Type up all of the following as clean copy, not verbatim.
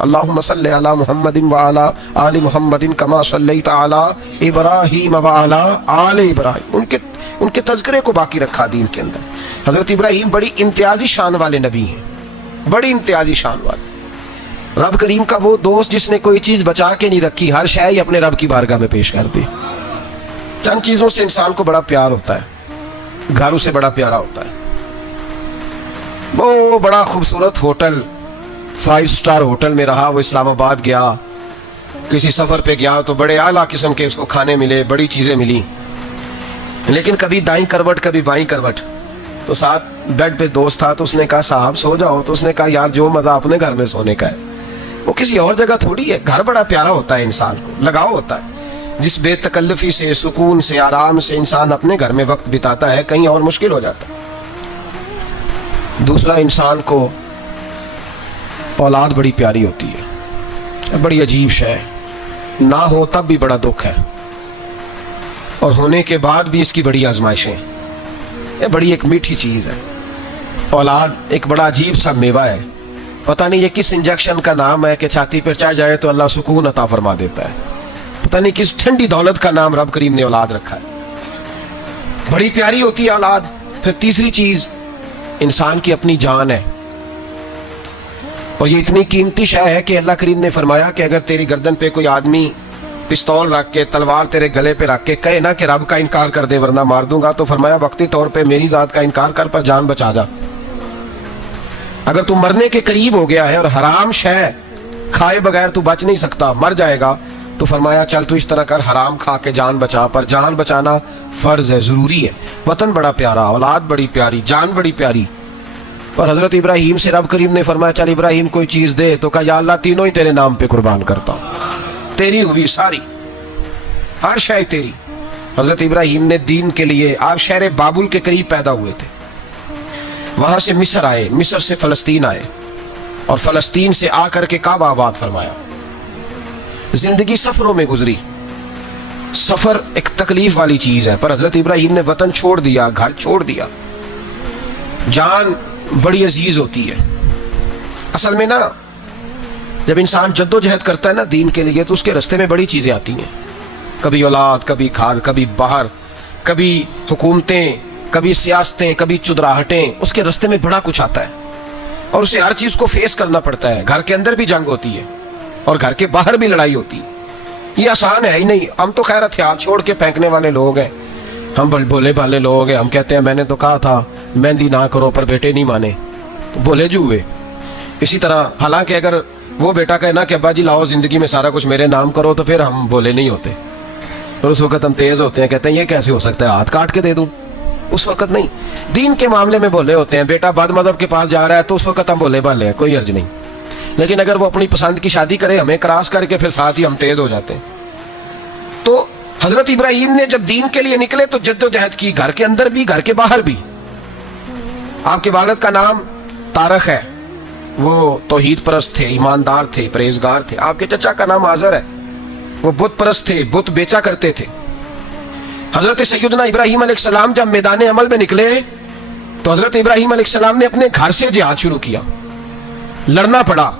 اللہم صلی علی محمد وعلی آل محمد کما صلیت علی ابراہیم وعلی آل ابراہیم. ان کے تذکرے کو باقی رکھا دین کے اندر. حضرت ابراہیم بڑی امتیازی شان والے نبی ہیں, بڑی امتیازی شان والے. رب کریم کا وہ دوست جس نے کوئی چیز بچا کے نہیں رکھی, ہر شے ہی اپنے رب کی بارگاہ میں پیش کر دی. چند چیزوں سے انسان کو بڑا پیار ہوتا ہے, گھر اسے بڑا پیارا ہوتا ہے. وہ بڑا خوبصورت ہوٹل, 5 اسٹار ہوٹل میں رہا, وہ اسلام آباد گیا, کسی سفر پہ گیا تو بڑے اعلیٰ قسم کے اس کو کھانے ملے, بڑی چیزیں ملی, لیکن کبھی دائیں کروٹ کبھی بائیں کروٹ. تو ساتھ بیڈ پہ دوست تھا تو اس نے کہا صاحب سو جاؤ, تو اس نے کہا یار جو مزہ اپنے گھر میں سونے کا ہے وہ کسی اور جگہ تھوڑی ہے. گھر بڑا پیارا ہوتا ہے, انسان کو لگاؤ ہوتا ہے. جس بے تکلفی سے, سکون سے, آرام سے انسان اپنے گھر میں وقت بتاتا ہے, کہیں اور مشکل ہو جاتا ہے. دوسرا, انسان کو اولاد بڑی پیاری ہوتی ہے, بڑی عجیب شے ہے. نہ ہو تب بھی بڑا دکھ ہے, اور ہونے کے بعد بھی اس کی بڑی آزمائشیں. یہ بڑی ایک میٹھی چیز ہے. اولاد ایک بڑا عجیب سا میوہ ہے, پتہ نہیں یہ کس انجیکشن کا نام ہے کہ چھاتی پر چڑھ جائے تو اللہ سکون عطا فرما دیتا ہے. پتہ نہیں کس ٹھنڈی دولت کا نام رب کریم نے اولاد رکھا ہے. بڑی پیاری ہوتی ہے اولاد. پھر تیسری چیز, انسان کی اپنی جان ہے, اور یہ اتنی قیمتی شے ہے کہ اللہ کریم نے فرمایا کہ اگر تیری گردن پہ کوئی آدمی پستول رکھ کے, تلوار تیرے گلے پہ رکھ کے کہے نا کہ رب کا انکار کر دے ورنہ مار دوں گا, تو فرمایا وقتی طور پہ میری ذات کا انکار کر پر جان بچا جا. اگر تو مرنے کے قریب ہو گیا ہے اور حرام شے کھائے بغیر تو بچ نہیں سکتا, مر جائے گا, تو فرمایا چل تو اس طرح کر, حرام کھا کے جان بچا. پر جان بچانا فرض ہے, ضروری ہے. وطن بڑا پیارا, اولاد بڑی پیاری, جان بڑی پیاری. پر حضرت ابراہیم سے رب کریم نے فرمایا چل ابراہیم کوئی چیز دے, تو کہا یا اللہ تینوں ہی تیرے نام پہ قربان کرتا ہوں, تیری ہوئی ساری, ہر شے تیری. حضرت ابراہیم نے دین کے لیے, آپ شہر بابل کے قریب پیدا ہوئے تھے, وہاں سے مصر آئے, مصر سے فلسطین آئے, اور فلسطین سے آ کر کے کعبہ آباد فرمایا. زندگی سفروں میں گزری. سفر ایک تکلیف والی چیز ہے, پر حضرت ابراہیم نے وطن چھوڑ دیا, گھر چھوڑ دیا. جان بڑی عزیز ہوتی ہے. اصل میں نا جب انسان جد و جہد کرتا ہے نا دین کے لیے, تو اس کے رستے میں بڑی چیزیں آتی ہیں. کبھی اولاد, کبھی کھاد, کبھی باہر, کبھی حکومتیں, کبھی سیاستیں, کبھی چدراہٹیں. اس کے رستے میں بڑا کچھ آتا ہے, اور اسے ہر چیز کو فیس کرنا پڑتا ہے. گھر کے اندر بھی جنگ ہوتی ہے, اور گھر کے باہر بھی لڑائی ہوتی ہے. یہ آسان ہے ہی نہیں. ہم تو خیر ہتھیار چھوڑ کے پھینکنے والے لوگ ہیں, ہم بولے بھالے لوگ ہیں. ہم کہتے ہیں میں نے تو کہا تھا مہندی نہ کرو, پر بیٹے نہیں مانے تو بولے جو ہوئے. اسی طرح حالانکہ اگر وہ بیٹا کہے نا کہ ابا جی لاؤ زندگی میں سارا کچھ میرے نام کرو, تو پھر ہم بولے نہیں ہوتے. اور اس وقت ہم تیز ہوتے ہیں, کہتے ہیں یہ کیسے ہو سکتا ہے, ہاتھ کاٹ کے دے دوں. اس وقت نہیں. دین کے معاملے میں بولے ہوتے ہیں. بیٹا بد مذہب کے پاس جا رہا ہے تو اس وقت ہم بولے بھالے ہیں, کوئی عرض نہیں. لیکن اگر وہ اپنی پسند کی شادی کرے, ہمیں کراس کر کے, پھر ساتھ ہی ہم تیز ہو جاتے ہیں. تو حضرت ابراہیم نے جب دین کے لیے نکلے تو جد و جہد کی, گھر کے اندر بھی گھر کے باہر بھی. آپ کے والد کا نام طارق ہے, وہ توحید پرست تھے, ایماندار تھے, پرہیزگار تھے. آپ کے چچا کا نام آزر ہے, وہ بت پرست تھے, بت بیچا کرتے تھے. حضرت سیدنا ابراہیم علیہ السلام جب میدان عمل میں نکلے تو حضرت ابراہیم علیہ السلام نے اپنے گھر سے جہاد شروع کیا. لڑنا پڑا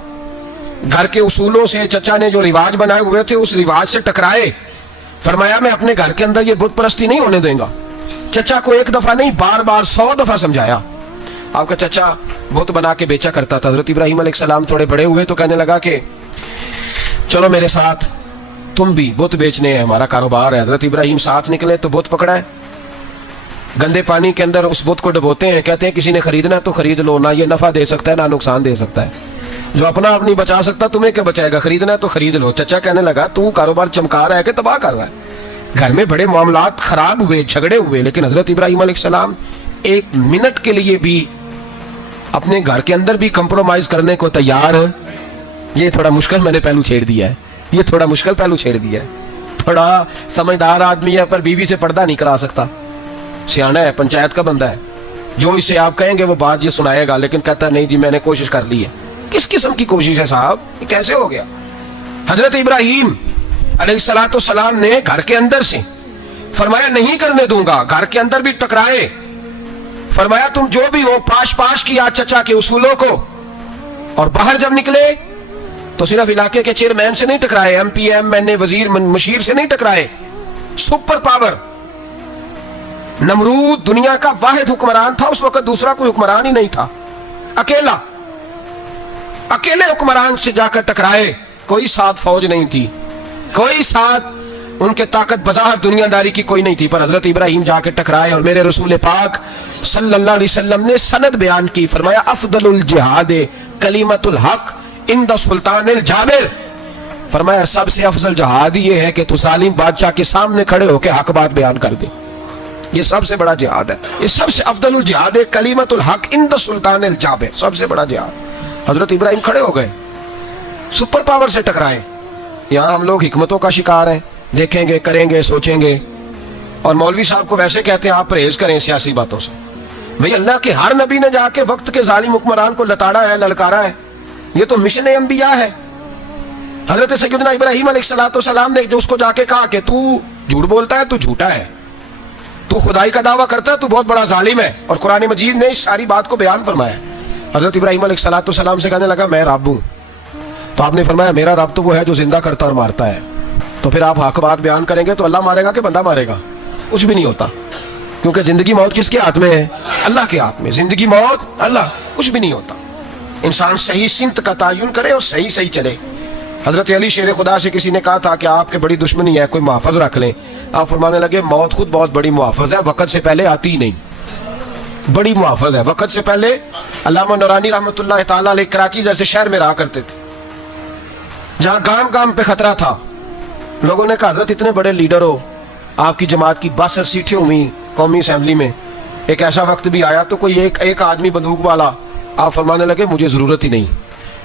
گھر کے اصولوں سے. چچا نے جو رواج بنائے ہوئے تھے اس رواج سے ٹکرائے. فرمایا میں اپنے گھر کے اندر یہ بت پرستی نہیں ہونے دیں گا. چچا کو ایک دفعہ نہیں, بار بار 100 دفعہ سمجھایا. آپ کا چچا بت بنا کے بیچا کرتا تھا. حضرت ابراہیم علیہ السلام تھوڑے بڑے ہوئے تو کہنے لگا کہ چلو میرے ساتھ, تم بھی بت بیچنے ہیں, ہمارا کاروبار ہے. حضرت ابراہیم ساتھ نکلے تو بت پکڑا ہے, گندے پانی کے اندر اس بت کو ڈبوتے ہیں. کہتے ہیں کسی نے خریدنا ہے تو خرید لو, نہ یہ نفع دے سکتا ہے نہ نقصان دے سکتا ہے. جو اپنا آپ نہیں بچا سکتا تمہیں کیا بچائے گا, خریدنا ہے تو خرید لو. چچا کہنے لگا تو کاروبار چمکا رہا ہے کہ تباہ کر رہا ہے. گھر میں بڑے معاملات خراب ہوئے, جھگڑے ہوئے, لیکن حضرت ابراہیم علیہ السلام ایک منٹ کے لیے بھی اپنے گھر کے اندر بھی کمپرومائز کرنے کو تیار. یہ تھوڑا مشکل میں نے پہلو چھیڑ دیا ہے, یہ تھوڑا مشکل پہلو چھیڑ دیا ہے. تھوڑا سمجھدار آدمی ہے پر بیوی سے پردہ نہیں کرا سکتا. سیانا ہے, پنچایت کا بندہ ہے, جو اسے آپ کہیں گے وہ بات یہ سنائے گا, لیکن کہتا نہیں جی میں نے کوشش کر لی ہے. کس قسم کی کوشش ہے صاحب, یہ کیسے ہو گیا؟ حضرت ابراہیم علیہ السلام نے گھر کے اندر سے فرمایا نہیں کرنے دوں گا. گھر کے اندر بھی ٹکرائے. فرمایا تم جو بھی ہو پاش پاش کیا چچا کے اصولوں کو, اور باہر جب نکلے تو صرف علاقے کے چیئرمین سے نہیں ٹکرائے, ایم پی ایم این اے وزیر مشیر سے نہیں ٹکرائے, سپر پاور نمرود دنیا کا واحد حکمران تھا اس وقت, دوسرا کوئی حکمران ہی نہیں تھا, اکیلے حکمران سے جا کر ٹکرائے, کوئی ساتھ فوج نہیں تھی, کوئی ساتھ ان کے طاقت بظاہر دنیا داری کی کوئی نہیں تھی, پر حضرت ابراہیم جا کے ٹکرائے. اور میرے رسول پاک صلی اللہ علیہ وسلم نے سند بیان کی, فرمایا افضل الجہاد کلمۃ الحق عند سلطان الجابر, فرمایا سب سے افضل جہاد یہ ہے کہ تو ظالم بادشاہ کے سامنے کھڑے ہو کے حق بات بیان کر دے, یہ سب سے بڑا جہاد ہے, یہ سب سے افضل الجہاد ہے کلمۃ الحق عند سلطان الجابر, سب سے بڑا جہاد. حضرت ابراہیم کھڑے ہو گئے, سپر پاور سے ٹکرائے. یہاں ہم لوگ حکمتوں کا شکار ہیں, دیکھیں گے, کریں گے, سوچیں گے, اور مولوی صاحب کو ویسے کہتے ہیں آپ پرہیز کریں سیاسی باتوں سے. بھئی اللہ کے ہر نبی نے جا کے وقت کے ظالم حکمران کو لتاڑا ہے, للکارا ہے, یہ تو مشن انبیاء ہے. حضرت سیدنا ابراہیم علیہ السلام نے جو اس کو جا کے کہا کہ تو جھوٹ بولتا ہے, تو جھوٹا ہے, تو خدائی کا دعویٰ کرتا ہے, تو بہت بڑا ظالم ہے, اور قرآن مجید نے اس ساری بات کو بیان فرمایا. حضرت ابراہیم علیہ السلام سے کہنے لگا میں رب ہوں, تو آپ نے فرمایا میرا رب تو وہ ہے جو زندہ کرتا اور مارتا ہے. تو پھر آپ حق بات بیان کریں گے تو اللہ مارے گا کہ بندہ مارے گا؟ کچھ بھی نہیں ہوتا, کیونکہ زندگی موت کس کے ہاتھ میں ہے؟ اللہ کے ہاتھ میں. زندگی موت اللہ, کچھ بھی نہیں ہوتا. انسان صحیح سمت کا تعین کرے اور صحیح چلے. حضرت علی شیر خدا سے کسی نے کہا تھا کہ آپ کے بڑی دشمنی ہے, کوئی محافظ رکھ لیں. آپ فرمانے لگے موت خود بہت بڑی محافظ ہے, وقت سے پہلے آتی ہی نہیں, بڑی محافظ ہے وقت سے پہلے. علامہ نورانی رحمۃ اللہ تعالیٰ علیہ کراچی جیسے شہر میں رہا کرتے تھے, جہاں گام گام پہ خطرہ تھا. لوگوں نے کہا حضرت اتنے بڑے لیڈر ہو, آپ کی جماعت کی 62 سیٹیں ہوئی قومی اسمبلی میں, ایک ایسا وقت بھی آیا تو کوئی ایک آدمی بندوق والا. آپ فرمانے لگے مجھے ضرورت ہی نہیں,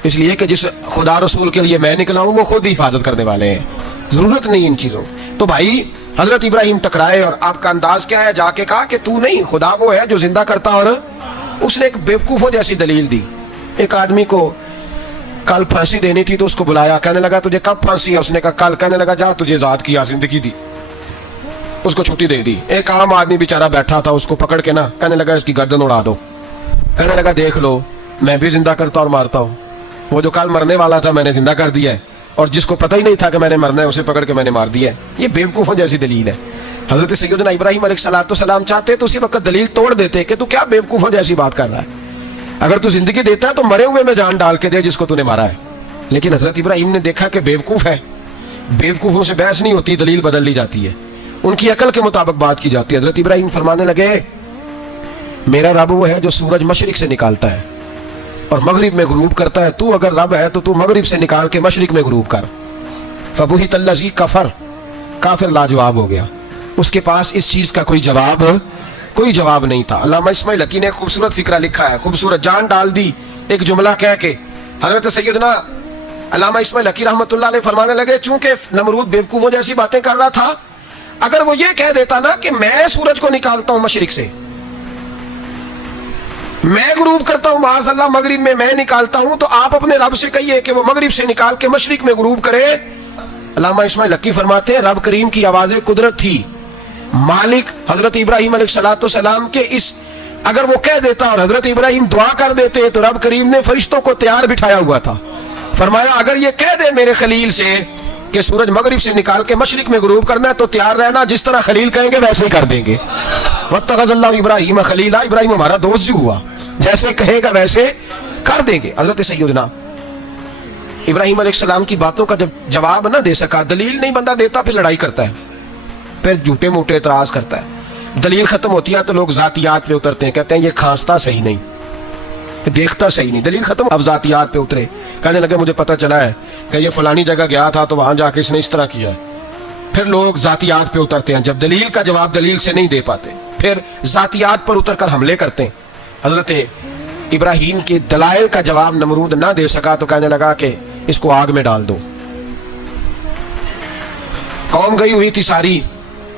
اس لیے کہ جس خدا رسول کے لیے میں نکلا ہوں وہ خود ہی حفاظت کرنے والے ہیں, ضرورت نہیں ان چیزوں. تو بھائی حضرت ابراہیم ٹکرائے, اور آپ کا انداز کیا ہے؟ جا کے کہا کہ تو نہیں, خدا وہ ہے جو زندہ کرتا. اور اس نے ایک بیوقوفوں جیسی دلیل دی. ایک آدمی کو کل پھانسی دینی تھی تو اس کو بلایا, کہنے لگا تجھے کب پھانسی ہے؟ اس نے کہا کل. کہنے لگا جا تجھے آزاد کیا, زندگی دی, اس کو چھٹی دے دی. ایک عام آدمی بیچارہ بیٹھا تھا, اس کو پکڑ کے نا کہنے لگا اس کی گردن اڑا دو. کہنے لگا دیکھ لو میں بھی زندہ کرتا اور مارتا ہوں, وہ جو کل مرنے والا تھا میں نے زندہ کر دیا ہے, اور جس کو پتہ ہی نہیں تھا کہ میں نے مرنا ہے اسے پکڑ کے میں نے مار دیا ہے. یہ بیوقوفوں جیسی دلیل ہے. حضرت سیدنا ابراہیم علیہ السلام چاہتے تو اسی وقت دلیل توڑ دیتے کہ تو کیا بیوقوفوں جیسی بات کر رہا ہے, اگر تو زندگی دیتا ہے تو مرے ہوئے میں جان ڈال کے دے جس کو تو نے مارا ہے. لیکن حضرت ابراہیم نے دیکھا کہ بیوقوف ہے, بیوقوفوں سے بحث نہیں ہوتی, دلیل بدل لی جاتی ہے, ان کی عقل کے مطابق بات کی جاتی ہے. حضرت ابراہیم فرمانے لگے میرا رب وہ ہے جو سورج مشرق سے نکالتا ہے اور مغرب میں غروب کرتا ہے, تو اگر رب ہے تو مغرب سے نکال کے مشرق میں غروب کر. فبہت الذی کفر, کافر لاجواب ہو گیا, اس کے پاس اس چیز کا کوئی جواب نہیں تھا. علامہ اسماعیل حقی نے خوبصورت فقرہ لکھا ہے, خوبصورت جان ڈال دی ایک جملہ کہہ کے. حضرت سیدنا علامہ اسماعیل حقی رحمۃ اللہ علیہ فرمانے لگے چونکہ نمرود بیوقوفوں جیسی باتیں کر رہا تھا, اگر وہ یہ کہہ دیتا نا کہ میں سورج کو نکالتا ہوں مشرق سے, میں غروب کرتا ہوں معاذ اللہ مغرب میں نکالتا ہوں, تو آپ اپنے رب سے کہیے کہ وہ مغرب سے نکال کے مشرق میں غروب کرے. علامہ اسماعیل حقی فرماتے ہیں رب کریم کی آواز قدرت تھی, مالک حضرت ابراہیم علیہ السلام کے اس, اگر وہ کہہ دیتا اور حضرت ابراہیم دعا کر دیتے تو رب کریم نے فرشتوں کو تیار بٹھایا ہوا تھا. فرمایا اگر یہ کہہ دے میرے خلیل سے کہ سورج مغرب سے نکال کے مشرق میں غروب کرنا ہے تو تیار رہنا, جس طرح خلیل کہیں گے ویسے ہی کر دیں گے. واتخذ اللہ ابراہیم خلیلا, ابراہیم ہمارا دوست جو ہوا, جیسے کہے گا ویسے کر دیں گے. حضرت سیدنا ابراہیم علیہ السلام کی باتوں کا جب جواب نہ دے سکا, دلیل نہیں بندہ دیتا, پھر لڑائی کرتا ہے, پھر جھوٹے موٹے اعتراض کرتا ہے. دلیل ختم ہوتی ہے تو لوگ ذاتیات پہ اترتے ہیں, کہتے ہیں یہ کھانستا صحیح نہیں, دیکھتا صحیح نہیں. دلیل ختم, اب ذاتیات پہ اترے, کہنے لگے مجھے پتہ چلا ہے کہ یہ فلانی جگہ گیا تھا تو وہاں جا کے اس نے اس طرح کیا ہے. پھر لوگ ذاتیات پہ اترتے ہیں, جب دلیل کا جواب دلیل سے نہیں دے پاتے پھر ذاتیات پر اتر کر حملے کرتے ہیں. حضرت ابراہیم کے دلائل کا جواب نمرود نہ دے سکا تو کہنے لگا کہ اس کو آگ میں ڈال دو. قوم گئی ہوئی تھی ساری,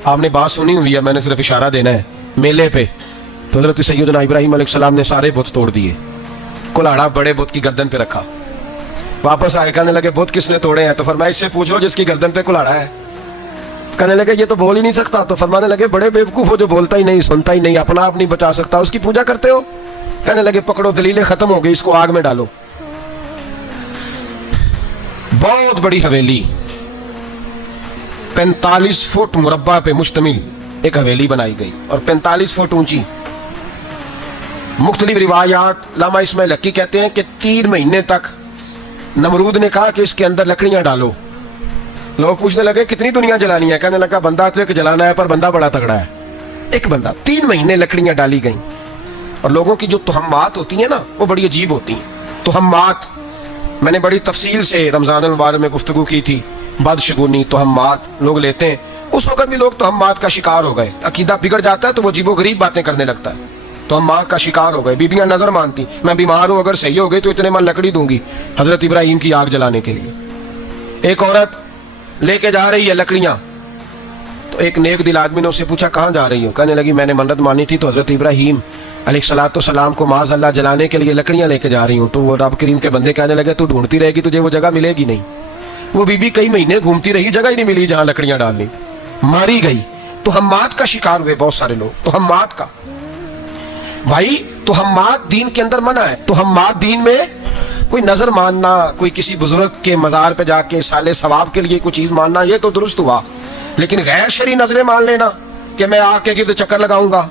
آپ نے بات سنی ہوئی ہے, میں نے صرف اشارہ دینا ہے, میلے پہ. تو حضرت سیدنا ابراہیم علیہ السلام نے سارے بت توڑ دیے, کلاڑا بڑے بت کی گردن پہ رکھا, واپس آئے کہنے لگے بت کس نے توڑے ہیں؟ تو فرمایا اس سے پوچھ لو جس کی گردن پہ کلاڑا ہے. کہنے لگے یہ تو بول ہی نہیں سکتا. تو فرمانے لگے بڑے بیوقوف ہو جو بولتا ہی نہیں, سنتا ہی نہیں, اپنا آپ نہیں بچا سکتا, اس کی پوجا کرتے ہو. کہنے لگے پکڑو دلیلیں ختم ہو گئی, اس کو آگ میں ڈالو. बहुत बड़ी हवेली, 45 फुट मुरब्बा पे मुश्तमिल एक हवेली बनाई गई और 45 फुट ऊंची। मुख्तलिफ रिवायात, लामा इस्माइल हक्की कहते हैं कि 3 महीने तक नमरूद ने कहा कि इसके अंदर लकड़ियां डालो। लोग पूछने लगे कितनी दुनिया जलानी है, कहने लगा बंदा तो एक जलाना है, पर बंदा बड़ा तगड़ा है, एक बंदा। 3 महीने लकड़ियां डाली गई। और लोगों की जो तुहम्मात होती है ना, वो बड़ी अजीब होती हैं। तुहम्मात मैंने बड़ी तफसील से रमजान मुबारक में गुफ्तगू की थी। बदशगुनी, तुहम्मात लोग लेते हैं। उस वक्त भी लोग तुहम्मात का शिकार हो गए। अकीदा बिगड़ जाता है तो वो अजीबो गरीब बातें करने लगता है। तुहम्मात का शिकार हो गए। बीबियां नजर मानती, मैं बीमार हूं, अगर सही हो गई तो इतने मन लकड़ी दूंगी हजरत इब्राहिम की आग जलाने के लिए। एक औरत लेके जा रही है लकड़ियां, तो एक नेक दिल आदमी ने उससे पूछा कहाँ जा रही हो? कहने लगी मैंने मन्नत मानी थी तो हजरत इब्राहिम अलैहिस्सलाम को माज़अल्लाह जलाने के लिए लकड़ियां लेके जा रही हूँ। तो वो रब करीम के बंदे कहने लगे तू ढूंढती रहेगी, तुझे वो जगह मिलेगी नहीं। वो बीबी कई महीने घूमती रही, जगह ही नहीं मिली जहां लकड़ियां डालनी थी, मारी गई। तुहम्मात का शिकार हुए बहुत सारे लोग। तुहम्मात का भाई, तुहम्मात दीन के अंदर मना है। तुहम्मात दीन में कोई नजर मानना, कोई किसी बुजुर्ग के मजार पे जाके साले सवाब के लिए कोई चीज मानना, ये तो दुरुस्त हुआ। लेकिन गैर शरी नजरें मान लेना कि मैं आके गिर्द चक्कर लगाऊंगा,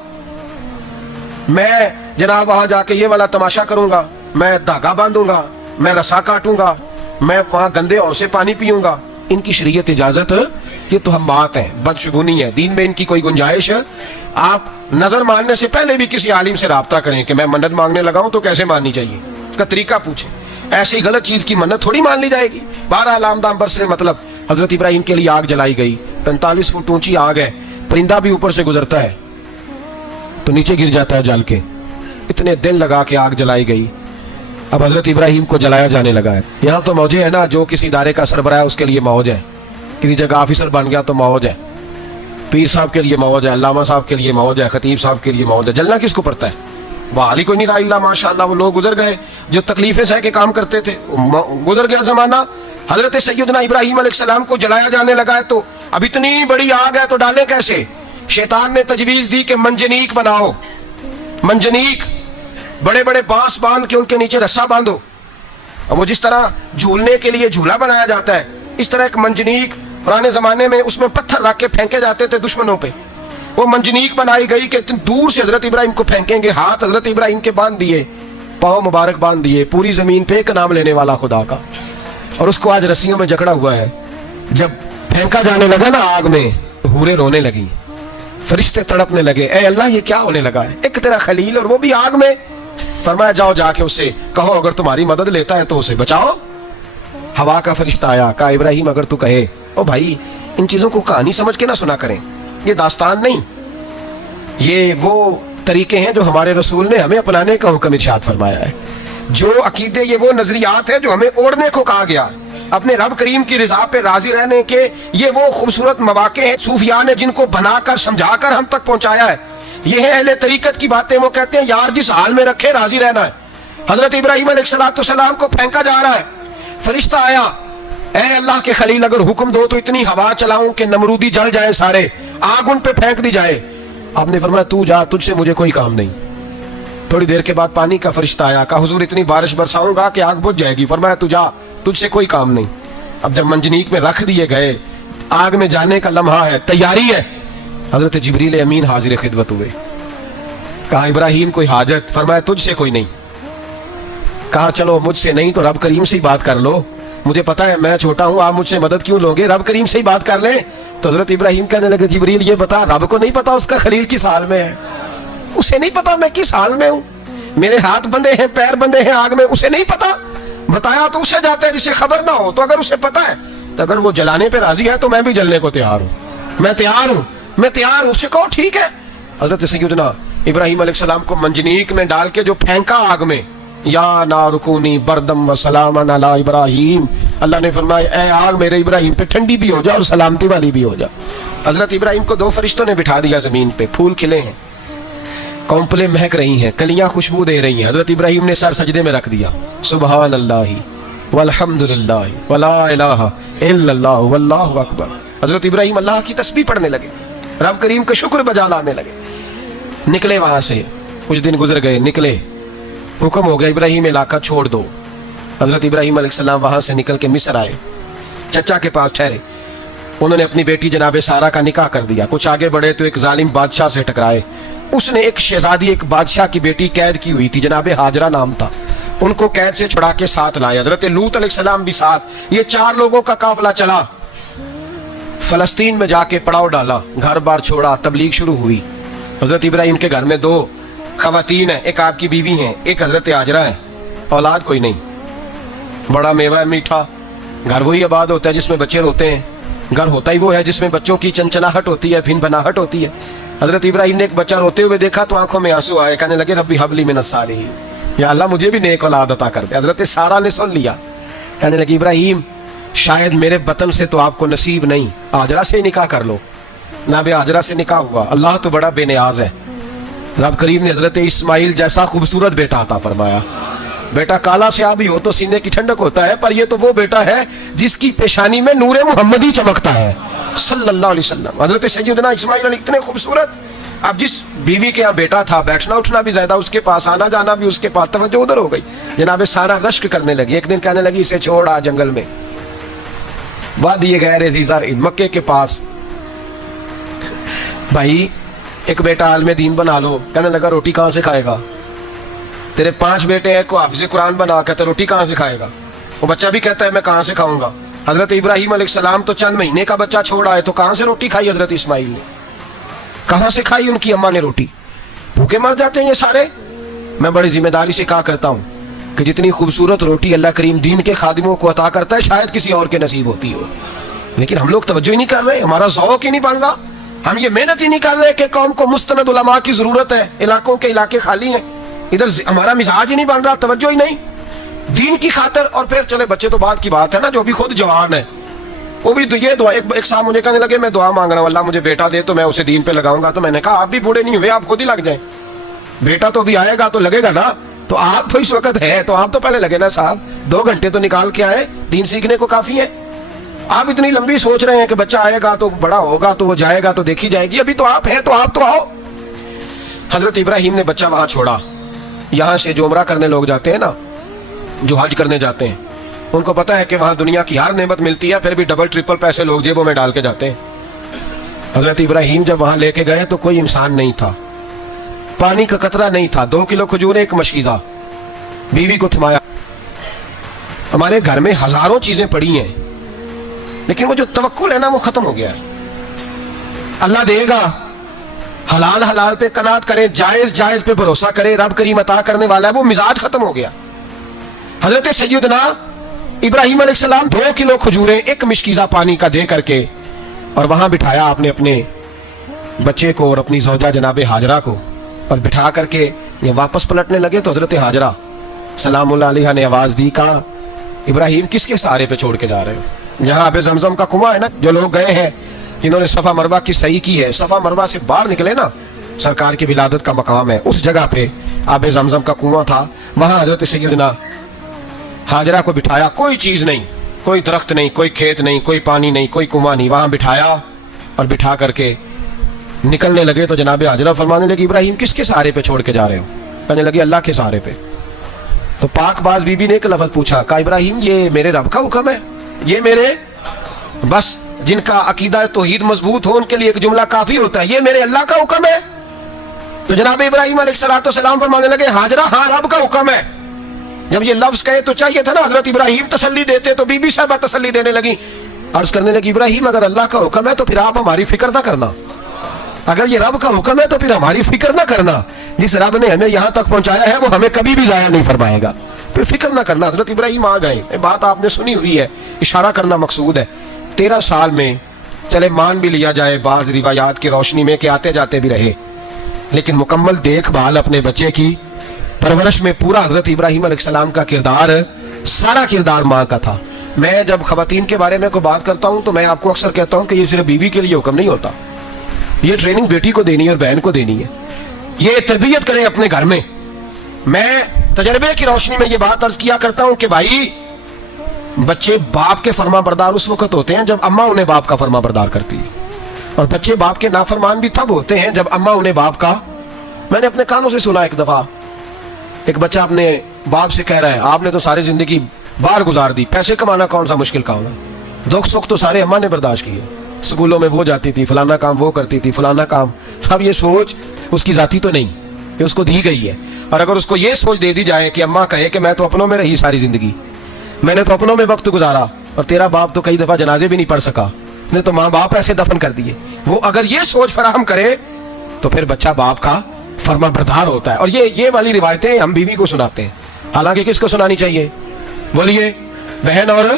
मैं जनाब वहां जाके ये वाला तमाशा करूंगा, मैं धागा बांधूंगा, मैं रस्सा काटूंगा, मैं वहां गंदे हौं से पानी पीऊंगा, इनकी शरीयत इजाजत, ये तुहम्मात है, बदशगुनी है। दीन में इनकी कोई गुंजाइश है। आप नजर मानने से पहले भी किसी आलिम से राब्ता करें कि मैं मन्नत मांगने लगा हूं तो कैसे माननी चाहिए, उसका तरीका पूछें। ऐसे ही गलत चीज की मन्नत थोड़ी मान ली जाएगी। 12 आलामदाम पर से मतलब हजरत इब्राहिम के लिए आग जलाई गई, 45 फुट ऊंची आग है, परिंदा भी ऊपर से गुजरता है तो नीचे गिर जाता है जल के। इतने दिन लगा के आग जलाई गई। अब हजरत इब्राहिम को जलाया जाने लगा है। यहाँ तो मौजे है ना, जो किसी इदारे का सरबराह है उसके लिए मौज है, किसी जगह ऑफिसर बन गया तो मौज है, पीर साहब के लिए मौज है, अल्लामा साहब के लिए मौज है, खतीब साहब के लिए मौज है। जलना किसको पड़ता है? बहाली कोई नहीं रहा, माशाअल्लाह वो लोग गुजर गए जो तकलीफें सह के काम करते थे, गुजर गया जमाना। हजरत सैयदना इब्राहिम अलैहिस्सलाम को जलाया जाने लगा है तो अब इतनी बड़ी आग है तो डालें कैसे? शैतान ने तजवीज दी कि मंजनीक बनाओ, मंजनीक, बड़े बड़े बांस बांध के उनके नीचे रस्सा बांधो। अब वो जिस तरह झूलने के लिए झूला बनाया जाता है, इस तरह एक मंजनीक पुराने जमाने में उसमें पत्थर रख के फेंके जाते थे दुश्मनों पे, वो मंजनीक बनाई गई कि दूर से हजरत इब्राहिम को फेंकेंगे। हाथ हजरत इब्राहिम के बांध दिए, पाँव मुबारक बांध दिए, पूरी जमीन पे एक नाम लेने वाला खुदा का, और उसको आज रस्सियों में जकड़ा हुआ है। जब फेंका जाने लगा ना आग में, तो हूरें रोने लगी, फरिश्ते तड़पने लगे, ए अल्लाह ये क्या होने लगा है? एक तेरा खलील और वो भी आग में। फरमाया जाओ जाके उससे कहो अगर तुम्हारी मदद लेता है तो उसे बचाओ। हवा का फरिश्ता आया, कहा इब्राहिम अगर तू कहे। ओ भाई, इन चीजों को कहानी समझ के ना सुना करें, ये दास्तान नहीं, ये वो तरीके हैं जो हमारे रसूल ने हमें अपनाने का हुक्म इरशाद फरमाया है। जो अकीदे, ये वो नजरियात है जो हमें ओढ़ने को कहा गया। अपने रब करीम की रिजा पे राजी रहने के ये वो खूबसूरत मौके हैं सूफिया ने जिनको बनाकर समझाकर हम तक पहुंचाया है। ये है अहले तरीकत की बातें। वो कहते हैं यार जिस हाल में रखे राजी रहना है। हजरत इब्राहिम अलैहिस्सलाम को फेंका जा रहा है, फरिश्ता आया, ए अल्लाह के खलील अगर हुक्म दो तो इतनी हवा चलाऊं कि नमरूदी जल जाए, सारे आग उन पे फेंक दी जाए। आपने फरमाया तू जा, तुझसे मुझे कोई काम नहीं। थोड़ी देर के बाद पानी का फरिश्ता आया, कहा हुजूर इतनी बारिश बरसाऊंगा कि आग बुझ जाएगी। फरमाया तू जा, तुझसे कोई काम नहीं। अब जब मंजनीक में रख दिए गए, आग में जाने का लम्हा है, तैयारी है, हजरत जिब्रील अमीन हाजिर खिदमत हुए। कहा इब्राहिम कोई हाजत? फरमाया तुझसे कोई नहीं। कहा चलो मुझसे नहीं तो रब करीम से ही बात कर लो, मुझे पता है मैं छोटा हूं, आप मुझसे मदद क्यों लोगे, रब करीम से ही बात कर ले। तो हजरत इब्राहिम कहने लगे जिब्रील ये बता, रब को नहीं पता उसका खलील किस हाल में है? उसे नहीं पता मैं किस हाल में हूं, मेरे हाथ बंधे हैं, पैर बंधे हैं आग में, उसे नहीं पता। बताया तो उसे जाता है जिसे खबर ना हो। तो अगर उसे पता है तो अगर वो जलाने पे राजी है तो मैं भी जलने को तैयार हूं, मैं तैयार हूं, मैं तैयार हूं। उसे कहो ठीक है। हजरत सैयदना इब्राहिम अलैहिस्सलाम को मंजनीक में डाल के जो फेंका आग में, या नारुकूनी बरदम व सलामन अला इब्राहिम, अल्लाह ने फरमाया ए आग मेरे इब्राहिम पे ठंडी भी हो जा और सलामती वाली भी हो जा। हजरत इब्राहिम को 2 फरिश्तों ने बिठा दिया जमीन पे, फूल खिले हैं, कौंपलें महक रही हैं, कलियां खुशबू दे रही हैं। हजरत इब्राहिम ने सर सजदे में रख दिया, सुबहान अल्लाह वल्हम्दुलिल्लाह वला इलाहा इल्लल्लाह वल्लाहु अकबर। हजरत इब्राहिम अल्लाह की तस्बीह पढ़ने लगे, रब करीम का शुक्र बजा लाने लगे। निकले वहां से, कुछ दिन गुजर गए, निकले, हुक्म हो गया इब्राहिम इलाका छोड़ दो। हजरत इब्राहिम अलैहिस्सलाम वहां से निकल के मिस्र आए। चचा के पास ठहरे। उन्होंने अपनी बेटी जनाब सारा का निकाह कर दिया। कुछ आगे बढ़े तो एक जालिम बादशाह से टकराए। उसने एक शहजादी, एक बादशाह की बेटी कैद की हुई थी, जनाब हाजरा नाम था। उनको कैद से छुड़ा के साथ लाए। हजरत लूत अलैहिस्सलाम भी साथ। ये 4 लोगों का काफिला चला, फलस्तीन में जाके पड़ाव डाला, घर बार छोड़ा, तबलीग शुरू हुई। हजरत इब्राहिम के घर में 2 खवातीन है, एक आपकी बीवी है, एक हजरत हाजरा है। औलाद कोई नहीं, बड़ा मेवा है मीठा। घर वही आबाद होता है जिसमें बच्चे रोते हैं। घर होता ही वो है जिसमें बच्चों की चंचनाहट होती है, फिर बनाहट होती है। हजरत इब्राहिम ने एक बच्चा रोते हुए देखा तो आंखों में आंसू आए। कहने लगे रब्बी हबली मिनस सालिहीन, या अल्लाह मुझे भी नेक औलाद अता कर दे। हजरत सारा ने सुन लिया। कहने लगी इब्राहिम शायद मेरे बतन से तो आपको नसीब नहीं, हाजरा से निकाह कर लो। ना बे हाजरा से निकाह हुआ। अल्लाह तो बड़ा बेनियाज है। रब करीम ने हजरत इस्माइल जैसा खूबसूरत बेटा अता फरमाया। बेटा काला स्याह भी हो तो सीने की ठंडक होता है, पर ये तो वो बेटा है जिसकी पेशानी में नूरे मुहम्मदी चमकता है सल्लल्लाहु अलैहि वसल्लम। हजरत सैयदना इस्माइल इतने खूबसूरत। अब जिस बीवी के यहाँ बेटा था, बैठना उठना भी ज्यादा उसके पास, आना जाना भी उसके पास, तवज्जो उधर हो गई। जनाब सारा रश्क करने लगी। एक दिन कहने लगी इसे छोड़ आ जंगल में, वादी गैर अज़ीज़ा मक्के के पास। भाई एक बेटा आलम दीन बना लो। कहने लगा रोटी कहाँ से खाएगा? तेरे 5 बेटे हैं, को हाफिज़ कुरान बना, कहते रोटी कहाँ से खाएगा? वो बच्चा भी कहता है मैं कहाँ से खाऊंगा। हजरत इब्राहिम अलैहिस्सलाम तो चंद महीने का बच्चा छोड़ आए, तो कहाँ से रोटी खाई हजरत इस्माइल ने? कहाँ से खाई उनकी अम्मा ने रोटी? भूखे मर जाते हैं ये सारे। मैं बड़ी जिम्मेदारी से कहा करता हूँ कि जितनी खूबसूरत रोटी अल्लाह करीम दीन के खादिमों को अता करता है शायद किसी और के नसीब होती हो, लेकिन हम लोग तवज्जो ही नहीं कर रहे। हमारा ज़ौक़ ही नहीं बन रहा। हम ये मेहनत ही नहीं कर रहे कि कौम को मुस्तनद उलमा की जरूरत है। इलाकों के इलाके खाली हैं, इधर हमारा मिजाज ही नहीं बन रहा, तवज्जो ही नहीं दीन की खातर। और फिर चले बच्चे तो बात की बात है ना, जो भी खुद जवान है वो भी ये दुआ। एक साहब मुझे कहने लगे मैं दुआ मांग रहा हूँ, अल्लाह मुझे बेटा दे तो मैं उसे दीन पे लगाऊंगा। तो मैंने कहा आप भी बूढ़े नहीं हुए, आप खुद ही लग जाए। बेटा तो भी आएगा तो लगेगा ना, तो आप तो इस वक्त है तो आप तो पहले लगे ना साहब। 2 घंटे तो निकाल के आए, दीन सीखने को काफी है। आप इतनी लंबी सोच रहे हैं कि बच्चा आएगा तो बड़ा होगा तो वो जाएगा तो देखी जाएगी। अभी तो आप हैं तो आप तो आओ। हजरत इब्राहिम ने बच्चा वहां छोड़ा। यहाँ से जो उम्रा करने लोग जाते हैं ना, जो हज करने जाते हैं, उनको पता है कि वहां दुनिया की हर नेमत मिलती है, फिर भी डबल ट्रिपल पैसे लोग जेबों में डाल के जाते हैं। हजरत इब्राहिम जब वहां लेके गए तो कोई इंसान नहीं था, पानी का कतरा नहीं था, 2 किलो खजूरें, एक मशीज़ा, बीवी को थमाया। हमारे घर में हजारों चीजें पड़ी हैं, लेकिन वो जो तवक्कुल है ना वो खत्म हो गया है। अल्लाह देगा, हलाल हलाल पे कनात करें, जायज जायज पे भरोसा करें, रब करीम अता करने वाला है, वो मिजाज खत्म हो गया। हजरत सैयदना इब्राहिम अलैहिस्सलाम 2 किलो खजूरें, एक मिश्कीज़ा पानी का दे करके और वहां बिठाया आपने अपने बच्चे को और अपनी ज़ौजा जनाब हाजरा को, और बिठा करके ये वापस पलटने लगे तो हजरत हाजरा सलामुल्लाह अलैहा ने आवाज दी, कहा इब्राहिम किसके सहारे पे छोड़ के जा रहे हो? जहां आबे जमजम का कुआं है ना, जो लोग गए हैं जिन्होंने सफा मरवा की सही की है, सफा मरवा से बाहर निकले ना, सरकार की विलादत का मकाम है, उस जगह पे आबे जमजम का कुआं था। वहां हजरत सैयदना हाजरा को बिठाया, कोई चीज नहीं, कोई दरख्त नहीं, कोई खेत नहीं, कोई पानी नहीं, कोई कुआं नहीं, वहां बिठाया और बिठा करके निकलने लगे तो जनाब हाजरा फरमाने लगी इब्राहिम किसके सहारे पे छोड़ के जा रहे हो? कहने लगी अल्लाह के सहारे पे। तो पाकबाज बीबी ने एक लफ्ज पूछा, कहा इब्राहिम ये मेरे रब का हुक्म है, ये मेरे, बस जिनका अकीदा तौहीद मजबूत हो उनके लिए एक जुमला काफी होता है, ये मेरे अल्लाह का हुक्म है। तो जनाब इब्राहिम अलैहिस्सलाम फरमाने लगे हाजरा हाँ रब का हुक्म है। जब ये लफ्ज कहे तो चाहिए था ना हजरत इब्राहिम तसल्ली देते, तो बीबी साहबा तसल्ली देने लगी, अर्ज करने लगी इब्राहिम अगर अल्लाह का हुक्म है तो फिर आप हमारी फिक्र ना करना, अगर ये रब का हुक्म है तो फिर हमारी फिक्र ना करना, जिस रब ने हमें यहाँ तक पहुंचाया है वो हमें कभी भी जाया नहीं फरमाएगा, फिर फिक्र ना करना। हजरत इब्राहिम आ गए, बात आपने सुनी हुई है, इशारा करना मकसूद है। 13 साल में चले मान भी लिया जाए बाज रिवायात की रोशनी में कि आते जाते भी रहे, लेकिन मुकम्मल देखभाल अपने बच्चे की परवरिश में पूरा हजरत इब्राहिम अलैहिस्सलाम का किरदार, सारा किरदार माँ का था। मैं जब खवातीन के बारे में कोई बात करता हूँ तो मैं आपको अक्सर कहता हूँ कि ये सिर्फ बीवी के लिए हुक्म नहीं होता, ये ट्रेनिंग बेटी को देनी है और बहन को देनी है, ये तरबियत करें अपने घर में। मैं तजर्बे की रोशनी में ये बात अर्ज किया करता हूँ कि भाई बच्चे बाप के फरमा बरदार उस वक्त होते हैं जब अम्मा उन्हें बाप का फरमा बरदार करती है, और बच्चे बाप के नाफरमान भी तब होते हैं जब अम्मा उन्हें बाप का। मैंने अपने कानों से सुना, एक दफा एक बच्चा अपने बाप से कह रहा है आपने तो सारी जिंदगी बाहर गुजार दी, पैसे कमाना कौन सा मुश्किल काम है, दुख सुख तो सारे अम्मा ने बर्दाश्त किए, स्कूलों में वो जाती थी, फलाना काम वो करती थी, फलाना काम। अब ये सोच उसकी जाती तो नहीं, ये उसको दी गई है। और अगर उसको ये सोच दे दी जाए कि अम्मा कहे कि मैं तो अपनों में रही सारी जिंदगी, मैंने तो अपनों में वक्त गुजारा, और तेरा बाप तो कई दफा जनाजे भी नहीं पढ़ सका, उसने तो माँ बाप ऐसे दफन कर दिए, वो अगर ये सोच फराहम करे तो फिर बच्चा बाप का फर्मा बरदार होता है। और ये वाली रिवायतें हम बीवी को सुनाते हैं, हालांकि किसको सुनानी चाहिए? बोलिए, बहन और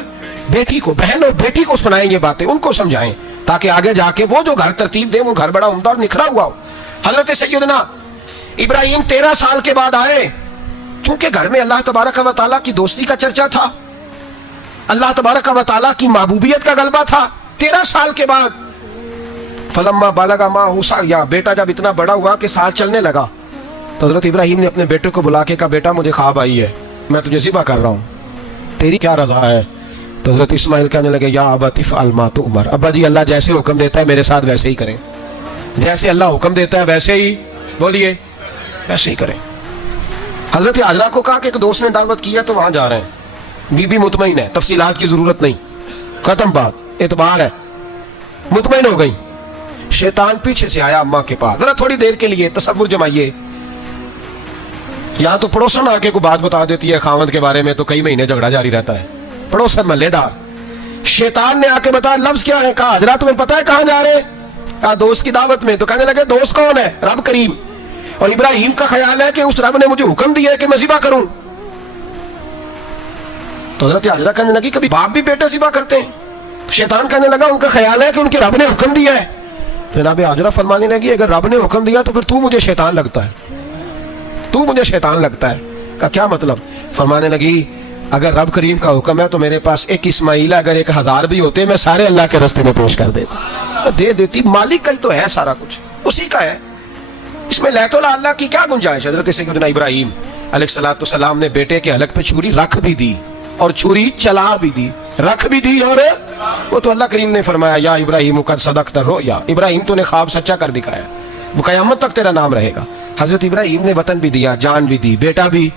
बेटी को। बहन और बेटी को सुनाएं ये बातें, उनको समझाएं, ताकि आगे जाके वो जो घर तरतीब दे वो घर बड़ा उम्दा और निखरा हुआ हो। हजरत सैयदना इब्राहिम 13 साल के बाद आए, चूंकि घर में अल्लाह तबारक व तआला की दोस्ती का चर्चा था, अल्लाह तबारक व तआला की महबूबियत का गलबा था। 13 साल के बाद फलम्मा बालगा माहू साया, बेटा जब इतना बड़ा हुआ कि साल चलने लगा, तो हजरत इब्राहिम ने अपने बेटे को बुला के कहा, बेटा मुझे ख्वाब आई है, मैं तुझे ज़िबा कर रहा हूँ, तेरी क्या रजा है? तो हजरत इस्माइल कहने लगे, या अबती फ़अल मा तुअमर, अब्बा जी अल्लाह जैसे हुक्म देता है मेरे साथ वैसे ही करें, जैसे अल्लाह हुक्म देता है वैसे ही, बोलिए, वैसे ही करें। हजरत हाजरा को कहा कि एक दोस्त ने दावत किया तो वहां जा रहे हैं, बीबी मुतमईन है, तफसीलात की जरूरत नहीं, खत्म बात, एतबार है, मुतमईन हो गई। शैतान पीछे से आया अम्मा के पास, जरा थोड़ी देर के लिए तसव्वुर जमाइए, या तो पड़ोसन आके को बात बता देती है खावंद के बारे में, तो कई महीने झगड़ा जारी रहता है, पड़ोसन मल्लेदार। शैतान ने आके बताया लफ्ज क्या है? कहा हजरा तुम्हें पता है कहां जा रहे हैं? कहा दोस्त की दावत में। तो कहने लगे दोस्त कौन है? रब करीम। और इब्राहिम का ख्याल है कि उस रब ने मुझे हुक्म दिया है कि मैं ज़िबा करूं। तो हजरत हाजरा कहने लगी कभी बाप भी बेटा ज़िबा करते हैं? शैतान कहने लगा उनका ख्याल है कि उनके रब ने हुक्म दिया है। तो जनाब हाजरा फरमाने लगी अगर रब ने हुक्म दिया तो फिर तू मुझे शैतान लगता है, तू मुझे शैतान लगता है। का क्या मतलब? फरमाने लगी अगर रब करीम का हुक्म है तो मेरे पास एक इस्माइल, अगर 1000 भी होते मैं सारे अल्लाह के रास्ते में पेश कर देता, दे देती। मालिक का ही तो है सारा कुछ, उसी का है, इसमें लैतुल अल्लाह की क्या गुंजाइश? हजरत सैयदना इब्राहिम अलैहिस्सलाम ने बेटे के हलक पे छुरी रख भी दी और छुरी चला भी दी, रख भी दी। और वो तो अल्लाह करीम ने फरमाया या इब्राहिम कद सदक़्ता रुया, इब्राहिम तूने ख्वाब सच्चा कर दिखाया, वो क़यामत तक तेरा नाम रहेगा। हजरत इब्राहिम ने वतन भी दिया, जान भी दी, बेटा भी,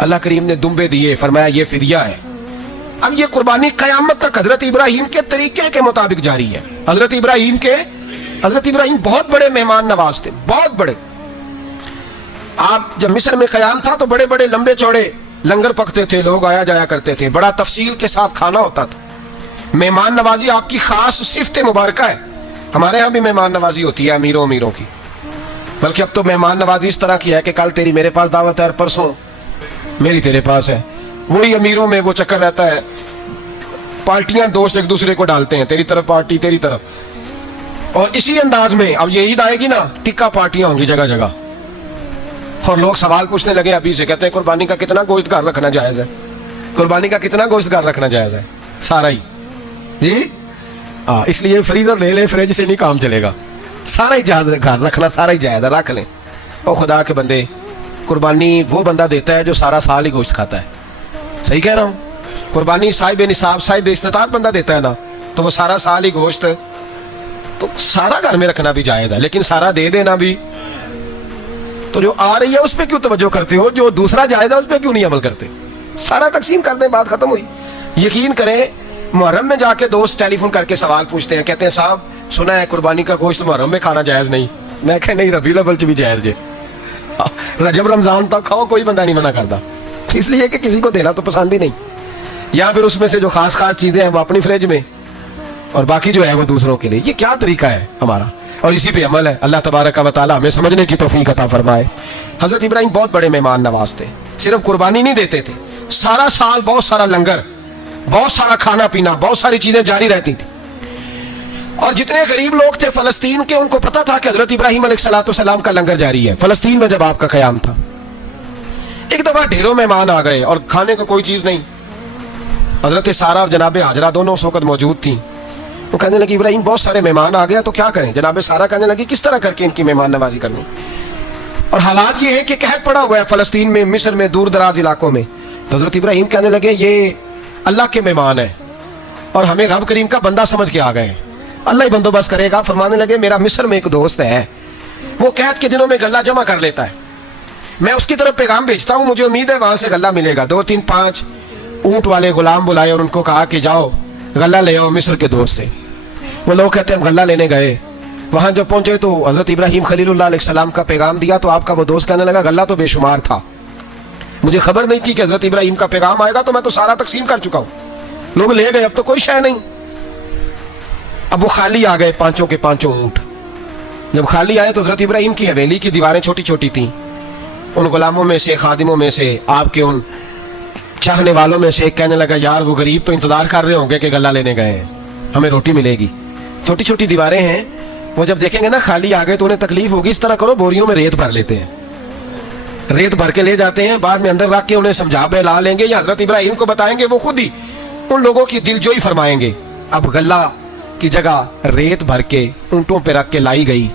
अल्लाह करीम ने दुम्बे दिए, फरमाया ये फिदिया है। अब ये कुर्बानी क़यामत तक हजरत इब्राहिम के तरीके के मुताबिक जारी है। हजरत इब्राहिम बहुत बड़े मेहमान नवाज थे, बहुत बड़े। आप जब मिस्र में क़याम था तो बड़े बड़े लंबे चौड़े लंगर पकते थे, लोग आया जाया करते थे, बड़ा तफसील के साथ खाना होता था। मेहमान नवाजी आपकी खास सिफ्त मुबारक है। हमारे यहाँ भी मेहमान नवाजी होती है अमीरों की, बल्कि अब तो मेहमान नवाजी इस तरह की है कि कल तेरी मेरे पास दावत है और परसों मेरी तेरे पास है। वही अमीरों में वो चक्कर रहता है, पार्टियां दोस्त एक दूसरे को डालते हैं, तेरी तरफ पार्टी तेरी तरफ। और इसी अंदाज में अब ये ईद आएगी ना, टिक्का पार्टियां होंगी जगह जगह, और लोग सवाल पूछने लगे अभी से, कहते हैं कुर्बानी का कितना गोश्त घर रखना जायज है? कुर्बानी का कितना गोश्त घर रखना जायज है? सारा ही जी। इसलिए फ्रीजर ले ले, फ्रिज से नहीं काम चलेगा, सारा ही जायज घर रखना, सारा ही जायज है, रख लें। और खुदा के बंदे, कुर्बानी वो बंदा देता है जो सारा साल ही गोश्त खाता है। सही कह रहा हूँ? कुर्बानी साहिब निसाब, साहिब इस्तिताअत बंदा देता है ना, तो वो सारा साल ही गोश्त, तो सारा घर में रखना भी जायज है, लेकिन सारा दे देना भी। तो जो आ रही है उस पर क्यों तवज्जो करते हो? जो दूसरा जायज है उस पर क्यों नहीं अमल करते? सारा तकसीम कर दें, बात खत्म हुई। यकीन करें, मुहर्रम में जाके दोस्त टेलीफोन करके सवाल पूछते हैं, कहते हैं साहब सुना है कुर्बानी का गोश्त मुहर्रम में खाना जायज नहीं। मैं कह नहीं, रबीउल अव्वल च भी जायज है, रजब रमजान तक खाओ, कोई बंदा नहीं मना करता, इसलिए कि किसी को देना तो पसंद ही नहीं, या फिर उसमें से जो खास खास चीजें हैं वो अपनी फ्रिज में और बाकी जो है वो दूसरों के लिए। ये क्या तरीका है हमारा? और इसी पे अमल है। अल्लाह तबारक व तआला हमें समझने की तौफीक अता फरमाए। हजरत इब्राहिम बहुत बड़े मेहमान नवाज थे, सिर्फ कुर्बानी नहीं देते थे, सारा साल बहुत सारा लंगर, बहुत सारा खाना पीना, बहुत सारी चीजें जारी रहती थी। और जितने गरीब लोग थे फलस्तीन के, उनको पता था कि हजरत इब्राहिम अलैहिस्सलाम का लंगर जारी है। फलस्तीन में जब आपका क़याम था, एक दफा ढेरों मेहमान आ गए और खाने को कोई चीज नहीं। हजरत सारा और जनाब हाजरा दोनों उस वक्त मौजूद थी। वो कहने लगी इब्राहिम बहुत सारे मेहमान आ गया तो क्या करें? जनाब सारा कहने लगी किस तरह करके इनकी मेहमान नवाजी करनी? और हालात ये है कि कहत पड़ा हुआ है फलस्तीन में, मिस्र में, दूर दराज इलाकों में। तो हजरत इब्राहिम कहने लगे ये अल्लाह के मेहमान है और हमें रब करीम का बंदा समझ के आ गए, अल्लाह ही बंदोबस्त करेगा। फरमाने लगे मेरा मिस्र में एक दोस्त है, वो कहत के दिनों में गल्ला जमा कर लेता है, मैं उसकी तरफ पैगाम भेजता हूँ, मुझे उम्मीद है वहां से गल्ला मिलेगा। 2 3 5 ऊंट वाले गुलाम बुलाए और उनको कहा कि जाओ गल्ला ले आओ मिस्र के दोस्त से। वो लोग कहते हैं हम गल्ला लेने गए, वहां जब पहुंचे तो हजरत इब्राहिम खलीलुल्लाह अलैहिस्सलाम का पैगाम दिया तो आपका वो दोस्त कहने लगा गल्ला तो बेशुमार था, मुझे खबर नहीं थी कि हजरत इब्राहिम का पैगाम आएगा, तो मैं तो सारा तकसीम कर चुका हूं। लोग ले गए, अब तो कोई शय नहीं। अब वो खाली आ गए, पांचों के पांचों ऊंट। जब खाली आए तो हजरत इब्राहिम की हवेली की दीवारें छोटी छोटी थी। उन गुलामों में से, खादिमों में से, आपके उन चाहने वालों में से एक कहने लगा यार वो गरीब तो इंतजार कर रहे होंगे कि गल्ला लेने गए हैं, हमें रोटी मिलेगी। छोटी छोटी दीवारें हैं, वो जब देखेंगे ना खाली आ गए तो उन्हें तकलीफ होगी। इस तरह करो, बोरियों में रेत भर लेते हैं, रेत भर के ले जाते हैं, बाद में अंदर रख के उन्हें समझा बहला लेंगे या हजरत इब्राहिम को बताएंगे, वो खुद ही उन लोगों की दिलजोई फरमाएंगे। अब गल्ला की जगह रेत भर के ऊंटों पे रख के लाई गई,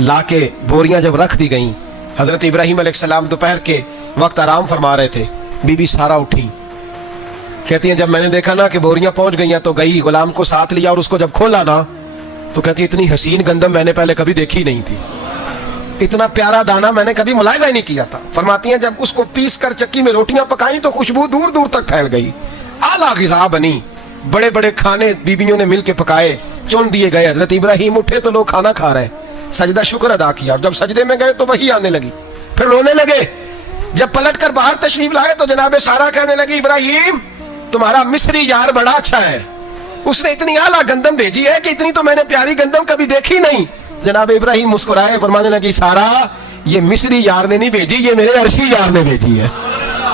ला के बोरियां जब रख दी गई, हजरत इब्राहिम अलैहिस्सलाम दोपहर के वक्त आराम फरमा रहे थे। बीबी सारा उठी, कहती है जब मैंने देखा ना कि बोरियां पहुंच गई तो गई, गुलाम को साथ लिया और उसको जब खोला ना तो कहती इतनी हसीन गंदम मैंने पहले कभी देखी नहीं थी, इतना प्यारा दाना मैंने कभी मुलाहिजा ही नहीं किया था। फरमाती हैं जब उसको पीस कर चक्की में रोटियां पकाई तो खुशबू दूर दूर तक फैल गई, आला ग़िज़ा बनी, बड़े बड़े खाने बीबियों ने मिलके पकाए, चुन दिए गए। हजरत इब्राहिम उठे तो लोग खाना खा रहे, सजदा शुक्र अदा किया, और जब सजदे में गए तो वही आने लगी, फिर रोने लगे। जब पलट कर बाहर तशरीफ लाए तो जनाबे सारा कहने लगी इब्राहिम तुम्हारा मिस्री यार बड़ा अच्छा है, उसने इतनी आला गंदम भेजी है कि इतनी तो मैंने प्यारी गंदम कभी देखी नहीं। जनाब इब्राहिम मुस्कुराए, फरमाने लगी सारा ये मिस्री यार ने नहीं भेजी, ये मेरे अर्शी यार ने भेजी है,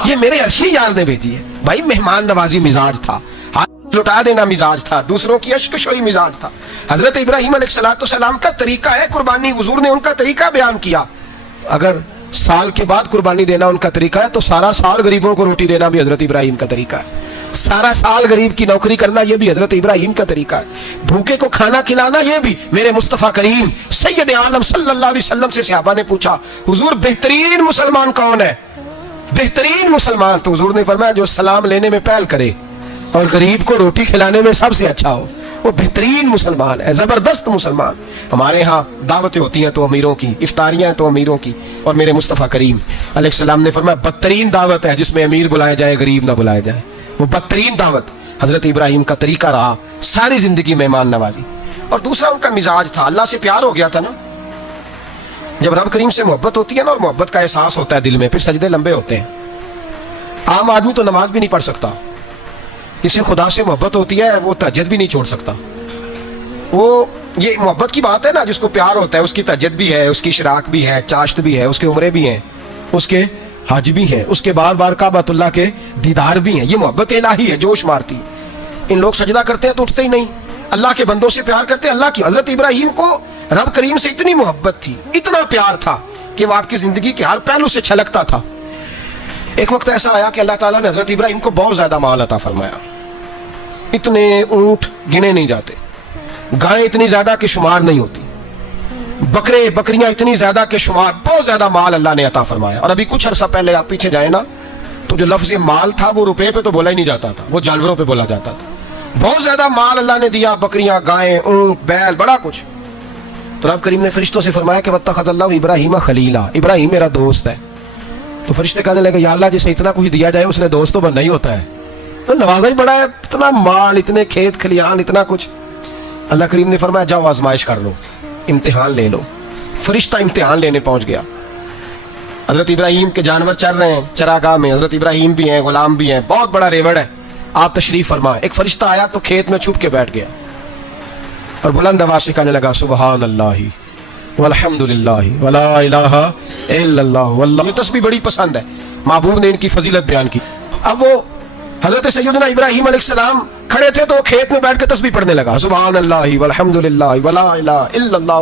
ये मेरे अर्शी यार ने भेजी है। भाई मेहमान नवाजी मिजाज था, हाथ लुटा देना मिजाज था, दूसरों की अश्कशोई मिजाज था। हजरत इब्राहिम अलैहिस्सलाम का तरीका है कुर्बानी, हुजूर ने उनका तरीका बयान किया। अगर साल के बाद कुर्बानी देना उनका तरीका है तो सारा साल गरीबों को रोटी देना भी हजरत इब्राहिम का तरीका है, सारा साल गरीब की नौकरी करना ये भी हजरत इब्राहिम का तरीका है, भूखे को खाना खिलाना ये भी। मेरे मुस्तफ़ा करीम सैयद आलम सल्लल्लाहु अलैहि वसल्लम से सहाबा ने पूछा हुजूर बेहतरीन मुसलमान कौन है, बेहतरीन मुसलमान? तो हुजूर ने फरमाया जो सलाम लेने में पहल करे और गरीब को रोटी खिलाने में सबसे अच्छा हो, वो बेहतरीन मुसलमान है, जबरदस्त मुसलमान। हमारे यहाँ दावतें होती हैं तो अमीरों की, इफ्तारियां तो अमीरों की, और मेरे मुस्तफ़ा करीम अलैहिस्सलाम ने फरमाया बदतरीन दावत है जिसमें अमीर बुलाया जाए गरीब ना बुलाया जाए, वो बदतरीन दावत। हजरत इब्राहिम का तरीका रहा सारी जिंदगी मेहमान नवाजी। और दूसरा उनका मिजाज था, अल्लाह से प्यार हो गया था ना, जब रब करीम से मोहब्बत होती है ना और मोहब्बत का एहसास होता है दिल में, फिर सजदे लंबे होते हैं। आम आदमी तो नमाज भी नहीं पढ़ सकता, किसी खुदा से मोहब्बत होती है वो तहज्जुद भी नहीं छोड़ सकता। वो ये मोहब्बत की बात है ना, जिसको प्यार होता है उसकी तहज्जुद भी है, उसकी इशराक भी है, चाश्त भी है, उसके उम्रे भी हैं, उसके हज भी है, उसके बार बार काबतुल्लाह के दीदार भी हैं। ये मोहब्बत इलाही है, जोश मारती है। इन लोग सजदा करते हैं तो उठते ही नहीं, अल्लाह के बंदों से प्यार करते हैं अल्लाह की। हजरत इब्राहिम को रब करीम से इतनी मोहब्बत थी, इतना प्यार था कि वो आपकी जिंदगी के हर पहलू से छलकता था। एक वक्त ऐसा आया कि अल्लाह ताला ने हजरत इब्राहिम को बहुत ज्यादा माल अता फरमाया, इतने ऊंट गिने नहीं जाते, गायें इतनी ज्यादा कि शुमार नहीं होती, बकरे बकरियां इतनी ज्यादा के शुमार, बहुत ज्यादा माल अल्लाह ने अता फरमाया। और अभी कुछ अर्सा पहले आप पीछे जाए ना तो जो लफ्ज़ माल था वो रुपए पे तो बोला ही नहीं जाता था, वो जानवरों पे बोला जाता था। बहुत ज्यादा माल अल्लाह ने दिया, बकरियां, गायें, ऊंट, बैल, बड़ा कुछ। तो रब करीम ने फरिश्तों से फरमाया कि वत्तखज़ल्लाहु इब्राहीम खलीला, इब्राहिम मेरा दोस्त है। तो फरिश्ते कहने लगे या अल्लाह जिसे इतना कुछ दिया जाए उसने दोस्त तो बनना ही होता है, तो नवाजा ही बड़ा है, इतना माल, इतने खेत खलियान, इतना कुछ। अल्लाह करीम ने फरमाया जाओ आजमाइश कर लो, इम्तिहान ले लो। फरिश्ता इम्तिहान लेने पहुंच गया। हजरत इब्राहिम के जानवर चल रहे हैं चरागाह में, हजरत इब्राहिम भी हैं, गुलाम भी हैं, बहुत बड़ा रेवड़ है। आप तशरीफ फरमाए। एक फरिश्ता आया तो खेत में छुप के बैठ गया और बुलंद आवाज से कहने लगा सुबहान अल्लाही वल्हम्दुलिल्लाहि वला इलाहा इल्लल्लाह वल्लाह। ये तस्बीह बड़ी पसंद है, महबूब ने इनकी फजीलत बयान की। अब वो हजरत सैयदना इब्राहिम अलैहिस्सलाम खड़े थे तो खेत में बैठ के तस्बीह पढ़ने लगा सुबहान अल्लाही वल्हम्दुलिल्लाहि वला इलाहा इल्लल्लाह।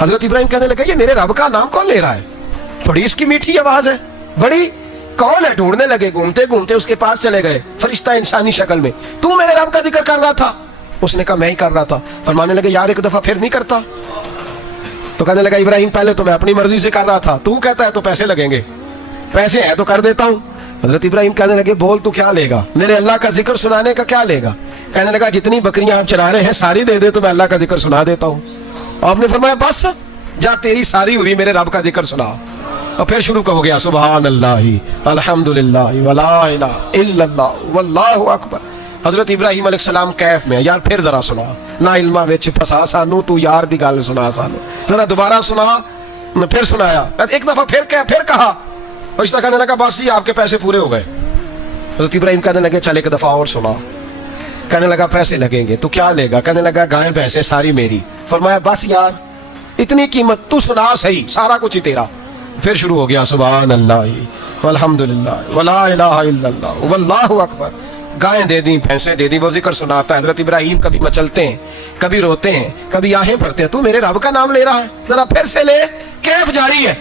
हजरत इब्राहिम कहने लगे ये मेरे रब का नाम कौन ले रहा है, बड़ी इसकी मीठी आवाज है, बड़ी कौन है? ढूंढने लगे, घूमते घूमते उसके पास चले गए। फरिश्ता इंसानी शक्ल में, तू मेरे रब का जिक्र कर रहा था? उसने कहा मैं ही कर रहा था। फरमाने लगे यार एक दफा फिर नहीं करता? तो कहने लगा इब्राहिम पहले तो मैं अपनी मर्जी से कर रहा था, तू कहता है तो पैसे लगेंगे, पैसे है तो कर देता हूँ। हजरत इब्राहिम कहने लगे बोल तू क्या लेगा, मेरे अल्लाह का जिक्र सुनाने का क्या लेगा? कहने लगा जितनी बकरियां आप चला रहे हैं सारी दे दे तो मैं अल्लाह का जिक्र सुना देता हूँ। आपने फरमाया बस जा तेरी सारी हुई, मेरे रब का जिक्र सुना। और फिर शुरू हो गया सुबहान अल्लाही अल्हम्दुलिल्लाहि वला इलाहा इल्लल्लाह वल्लाहु अकबर हजरत इब्राहिम अलैहिस्सलाम कैफ में, यार फिर जरा सुना ना इल्मा विच फसा सानू, तू यार दी गल सुना सानू, जरा दोबारा सुना। मैं फिर सुनाया, एक दफा फिर कहा। फरिश्ता कहने लगा बस जी आपके पैसे पूरे हो गए। हजरत इब्राहिम कहने लगे चल एक दफा और सुना। कहने लगा पैसे लगेंगे, तो क्या लेगा? कहने लगा गाय भैंसे सारी मेरी। फरमाया बस यार इतनी कीमत, तू सुना सही, सारा कुछ ही तेरा। फिर शुरू हो गया सुभान अल्लाह वल्हम्दुलिल्लाह वला इलाहा इल्लल्लाह वल्लाहु अकबर। गायें दे दी, भैंसे दे दी, वो जिक्र सुनाता है। हजरत इब्राहिम कभी मचलते हैं, कभी रोते हैं, कभी आहें भरते हैं, तू मेरे रब का नाम ले रहा है, जरा फिर से ले। कैफ जारी है।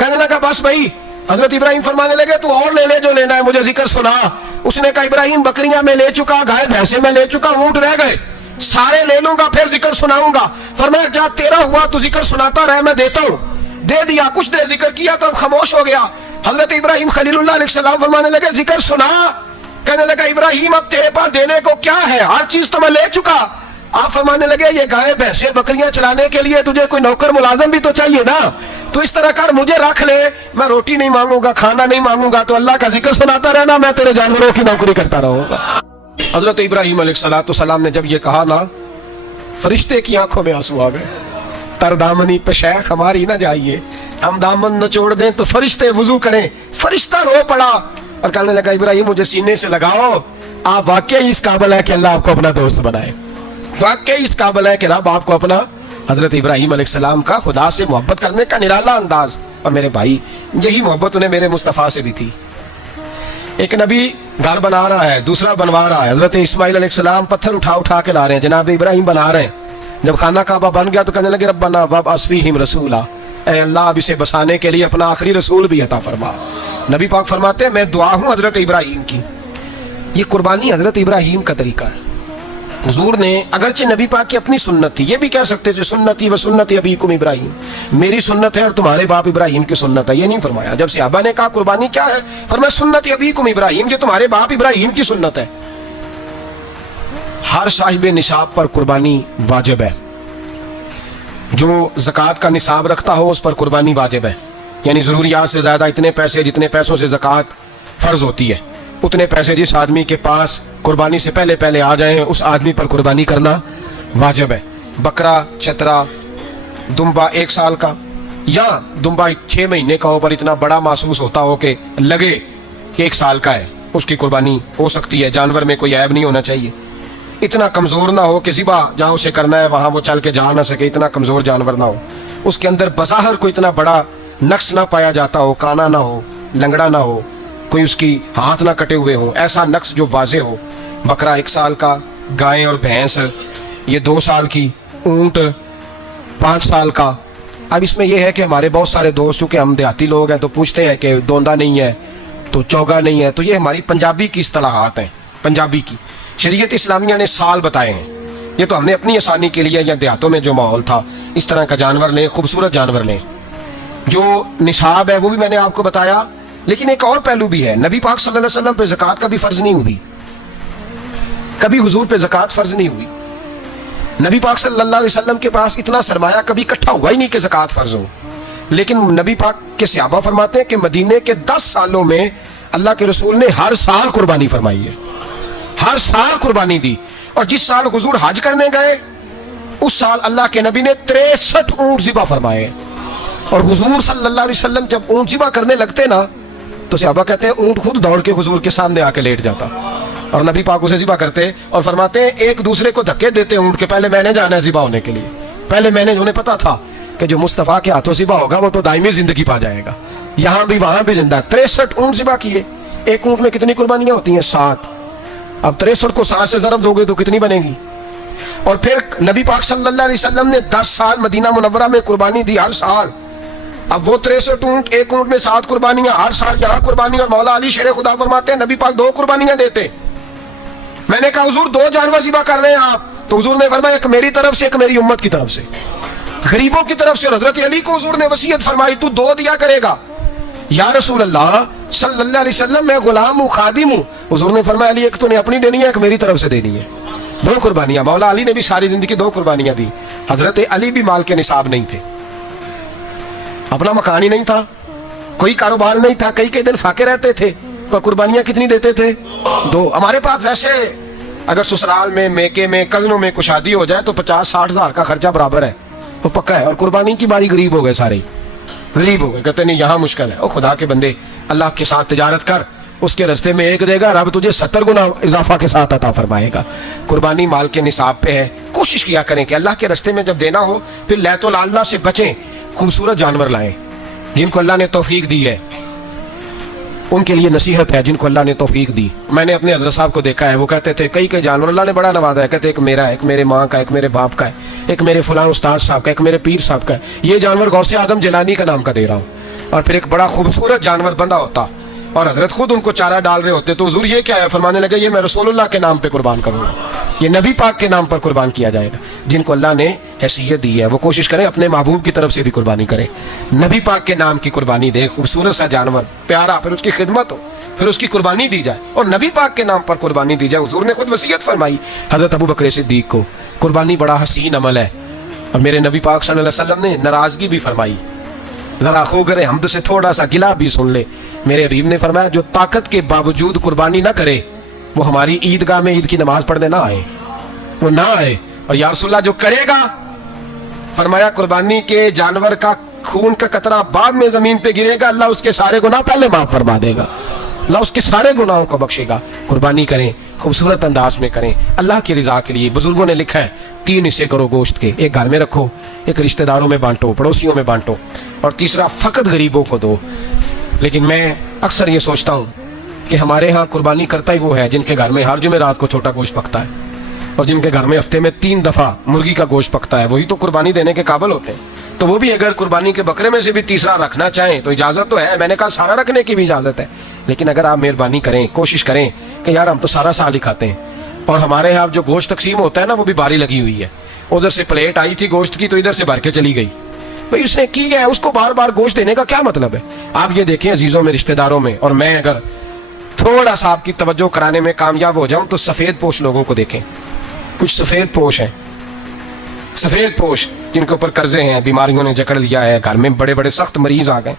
कहने लगा बस भाई। हजरत इब्राहिम फरमाने लगे तू और ले ले जो लेना है, मुझे जिक्र सुना। उसने कहा इब्राहिम बकरियां में ले चुका, गाय भैंसे में ले चुका, ऊंट रह गए, सारे ले लूंगा फिर जिक्र सुनाऊंगा। फरमाया जा तेरा हुआ तू जिक्र सुनाता रहे, मैं देता हूं। दे दिया, कुछ देर जिक्र किया तो खामोश हो गया। हजरत इब्राहिम खलीलुल्लाह अलैहिस्सलाम फरमाने लगे जिक्र सुना। कहने लगा इब्राहिम अब तेरे पास देने को क्या है, हर चीज तो मैं ले चुका। आप फरमाने लगे ये गाय भैंसे बकरियां चलाने के लिए तुझे कोई नौकर मुलाजिम भी तो चाहिए ना, तो इस तरह कर मुझे रख ले, मैं रोटी नहीं मांगूंगा, खाना नहीं मांगूंगा, तो अल्लाह का जिक्र सुनाता रहना, मैं तेरे जानवरों की नौकरी करता रहूंगा। हजरत इब्राहिम अलैहिस्सलाम ने जब ये कहा ना, फरिश्ते की आंखों में आंसू आ गए। तरदामनी पे शेख हमारी ना जाइए, हम दामन न छोड़ दें तो फरिश्ते वुजू करें। फरिश्ता रो पड़ा और कहने लगा इब्राहिम मुझे सीने से लगाओ, आप वाकई इस काबिल है कि अल्लाह आपको अपना दोस्त बनाए, वाकई इस काबिल है कि रब आपको अपना। हजरत इब्राहिम अलैहिस्सलाम का खुदा से मोहब्बत करने का निराला अंदाज। और मेरे भाई यही मोहब्बत उन्हें मेरे मुस्तफ़ा से भी थी। एक नबी घर बना रहा है, दूसरा बनवा रहा है। हजरत इस्माइल अलैहिस्सलाम पत्थर उठा उठा के ला रहे हैं, जनाब इब्राहिम बना रहे हैं। जब खाना काबा बन गया तो कहने लगे रब्बना वब अस्फीहिम रसूला, ऐ अल्लाह अब इसे बसाने के लिए अपना आखिरी रसूल भी अता फरमा। नबी पाक फरमाते हैं मैं दुआ हूँ हजरत इब्राहिम की। ये कुर्बानी हजरत इब्राहिम का तरीका है। हुजूर ने अगरचे नबी पाक की अपनी सुन्नत थी, ये भी कह सकते थे सुन्नती व सुन्नती अबीकुम इब्राहिम, मेरी सुन्नत है और तुम्हारे बाप इब्राहिम की सुन्नत है, ये नहीं फरमाया। जब सहाबा ने कहा कुर्बानी क्या है, फरमाया सुन्नती अबीकुम इब्राहिम, ये तुम्हारे बाप इब्राहिम की सुन्नत है। हर साहिब निसाब पर कुर्बानी वाजिब है। जो ज़कात का निसाब रखता हो उस पर कुर्बानी वाजिब है, यानी ज़रूरियात से ज़्यादा इतने पैसे, जितने पैसों से ज़कात फ़र्ज होती है, उतने पैसे जिस आदमी के पास कुर्बानी से पहले पहले आ जाएं उस आदमी पर कुर्बानी करना वाजिब है। बकरा, चतरा, दुम्बा 1 साल का या दुम्बा 6 महीने का हो पर इतना बड़ा महसूस होता हो कि लगे कि 1 साल का है, उसकी कुर्बानी हो सकती है। जानवर में कोई ऐब नहीं होना चाहिए, इतना कमज़ोर ना हो कि ज़िबा जहाँ उसे करना है वहाँ वो चल के जा ना सके, इतना कमज़ोर जानवर ना हो, उसके अंदर बज़ाहिर कोई इतना बड़ा नक्स ना पाया जाता हो, काना ना हो, लंगड़ा ना हो, कोई उसकी हाथ ना कटे हुए हो, ऐसा नक्स जो वाजे हो। बकरा 1 साल का, गाय और भैंस ये 2 साल की, ऊंट 5 साल का। अब इसमें यह है कि हमारे बहुत सारे दोस्त, चूँकि हम देहाती लोग हैं, तो पूछते हैं कि दोंदा नहीं है तो चौगा नहीं है, तो ये हमारी पंजाबी की इस्तिलाहात हैं। पंजाबी की शरीयत इस्लामिया ने साल बताए हैं, ये तो हमने अपनी आसानी के लिए, या देहातों में जो माहौल था इस तरह का जानवर लें, खूबसूरत जानवर लें। जो निसाब है वो भी मैंने आपको बताया, लेकिन एक और पहलू भी है। नबी पाक सल्लल्लाहु अलैहि वसल्लम पे ज़कात कभी फ़र्ज नहीं हुई, कभी हुजूर पे ज़कात फ़र्ज नहीं हुई। नबी पाक सल्लल्लाहु अलैहि वसल्लम के पास इतना सरमाया कभी इकट्ठा हुआ ही नहीं कि ज़कात फ़र्ज हो। लेकिन नबी पाक के सहाबा फरमाते हैं कि मदीने के 10 सालों में अल्लाह के रसूल ने हर साल कुर्बानी फरमाई है, हर साल कुर्बानी दी। और जिस साल हुजूर हज करने गए उस साल अल्लाह के नबी ने 63 ऊंट ज़िबा फरमाए। और हुजूर सल्लल्लाहु अलैहि वसल्लम जब ऊंट ज़िबा करने लगते ना तो सहाबा कहते हैं ऊंट खुद दौड़ के हुजूर के सामने आके लेट जाता और नबी पाक उसे ज़िबा करते और फरमाते हैं एक दूसरे को धक्के देते ऊंट के, पहले मैंने जाना है ज़िबा होने के लिए, पहले मैंने, उन्हें पता था कि जो मुस्तफ़ा के हाथों ज़िबा होगा वो तो दायमी जिंदगी पा जाएगा, यहाँ भी वहाँ भी जिंदा। 63 ऊंट ज़िबा किए। एक ऊंट में कितनी कुर्बानियाँ होती हैं? 7। अब 63 को 7 से ज़रब दोगे तो कितनी बनेगी? और फिर नबी पाक सल्लल्लाहु अलैहि वसल्लम ने 10 साल मदीना मुनव्वरा में कुर्बानी दी, हर साल। अब वो 63 ऊंट, एक ऊंट में 7 कुर्बानियां, हर साल यहाँ कुर्बानी। और मौला अली शेर खुदा फरमाते हैं नबी पाक 2 कुर्बानियां देते। मैंने कहा हुजूर 2 जानवर ज़िबा कर रहे हैं आप, तो हुजूर ने फरमाया एक मेरी तरफ से, एक मेरी उम्मत की तरफ से, गरीबों की तरफ से। और हजरत अली को हुजूर ने वसीयत फरमाई तू 2 दिया करेगा। या रसूल अल्लाह सल्लल्लाहु अलैहि वसल्लम मैं गुलाम हूँ, खादिम हूँ। हुजूर ने फरमाया अली एक तूने अपनी देनी है, एक मेरी तरफ से देनी है। 2 कुर्बानियां। मौला अली ने भी सारी जिंदगी 2 कुर्बानियां दी। हजरत अली भी माल के निसाब नहीं थे, अपना मकान ही नहीं था, कोई कारोबार नहीं था, कई दिन फाके रहते थे, पर कुर्बानियां कितनी देते थे? 2। हमारे पास वैसे اگر سسرال میں میکے میں کزنوں میں کچھ شادی ہو جائے تو 50-60 ہزار کا خرچہ برابر ہے، وہ پکا ہے۔ اور قربانی کی باری غریب ہو گئے، سارے غریب ہو گئے، کہتے نہیں یہاں مشکل ہے۔ او خدا کے بندے، اللہ کے ساتھ تجارت کر، اس کے رستے میں ایک دے گا، رب تجھے 70 گنا اضافہ کے ساتھ عطا فرمائے گا۔ قربانی مال کے نصاب پہ ہے، کوشش کیا کریں کہ اللہ کے رستے میں جب دینا ہو پھر لیت العلہ سے بچیں، خوبصورت جانور لائیں جن کو اللہ نے توفیق دی ہے، ان کے لیے نصیحت ہے جن کو اللہ نے توفیق دی۔ میں نے اپنے حضرت صاحب کو دیکھا ہے، وہ کہتے تھے کئی جانور اللہ نے بڑا نوازا ہے، کہتے ایک میرا ہے، ایک میرے ماں کا، ایک میرے باپ کا ہے، ایک میرے فلاں استاد صاحب کا، ایک میرے پیر صاحب کا ہے، یہ جانور غوث اعظم جیلانی کا نام کا دے رہا ہوں۔ اور پھر ایک بڑا خوبصورت جانور بندہ ہوتا اور حضرت خود ان کو چارہ ڈال رہے ہوتے تو حضور یہ کیا ہے؟ فرمانے لگے یہ میں رسول اللہ کے نام پہ قربان کروں گا، یہ نبی پاک کے نام پر قربان کیا جائے گا۔ جن کو اللہ نے حیثیت دی ہے وہ کوشش کریں اپنے محبوب کی طرف سے بھی قربانی کریں، نبی پاک کے نام کی قربانی دیں، خوبصورت سا جانور پیارا، پھر اس کی خدمت ہو، پھر اس کی قربانی دی جائے اور نبی پاک کے نام پر قربانی دی جائے۔ حضور نے خود وصیت فرمائی حضرت ابو بکر صدیق کو، قربانی بڑا حسین عمل ہے، اور میرے نبی پاک صلی اللہ علیہ وسلم نے ناراضگی بھی فرمائی، ذرا خوگر حمد سے تھوڑا سا گلا بھی سن لے۔ میرے حبیب نے فرمایا جو طاقت کے باوجود قربانی نہ کرے وہ ہماری عیدگاہ میں عید کی نماز پڑھنے نہ آئے، وہ نہ آئے۔ اور یا رسول اللہ جو کرے گا، فرمایا قربانی کے جانور کا خون کا قطرہ بعد میں زمین پہ گرے گا، اللہ اس کے سارے گناہ پہلے معاف فرما دے گا، اللہ اس کے سارے گناہوں کو بخشے گا۔ قربانی کریں، خوبصورت انداز میں کریں، اللہ کی رضا کے لیے۔ بزرگوں نے لکھا ہے 3 حصے کرو گوشت کے، ایک گھر میں رکھو، ایک رشتہ داروں میں بانٹو، پڑوسیوں میں بانٹو، اور تیسرا فقط غریبوں کو دو۔ لیکن میں اکثر یہ سوچتا ہوں کہ ہمارے ہاں قربانی کرتا ہی وہ ہے جن کے گھر میں ہر جمعرات کو چھوٹا گوشت پکتا ہے، اور جن کے گھر میں ہفتے میں 3 دفعہ مرغی کا گوشت پکتا ہے، وہی تو قربانی دینے کے قابل ہوتے ہیں۔ تو وہ بھی اگر قربانی کے بکرے میں سے بھی تیسرا رکھنا چاہیں تو اجازت تو ہے، میں نے کہا سارا رکھنے کی بھی اجازت ہے، لیکن اگر آپ مہربانی کریں، کوشش کریں کہ یار ہم تو سارا سال ہی کھاتے ہیں، اور ہمارے یہاں جو گوشت تقسیم ہوتا ہے نا وہ بھی باری لگی ہوئی ہے، ادھر سے پلیٹ آئی تھی گوشت کی تو ادھر سے بھر کے چلی گئی، بھئی اس نے کی ہے، اس کو بار بار گوشت دینے کا کیا مطلب ہے؟ آپ یہ دیکھیں عزیزوں میں، رشتہ داروں میں، اور میں اگر تھوڑا سا آپ کی توجہ کرانے میں کامیاب ہو جاؤں تو سفید پوش لوگوں کو دیکھیں، کچھ سفید پوش ہیں، سفید پوش جن کے اوپر قرضے ہیں، بیماریوں نے جکڑ لیا ہے، گھر میں بڑے بڑے سخت مریض آ گئے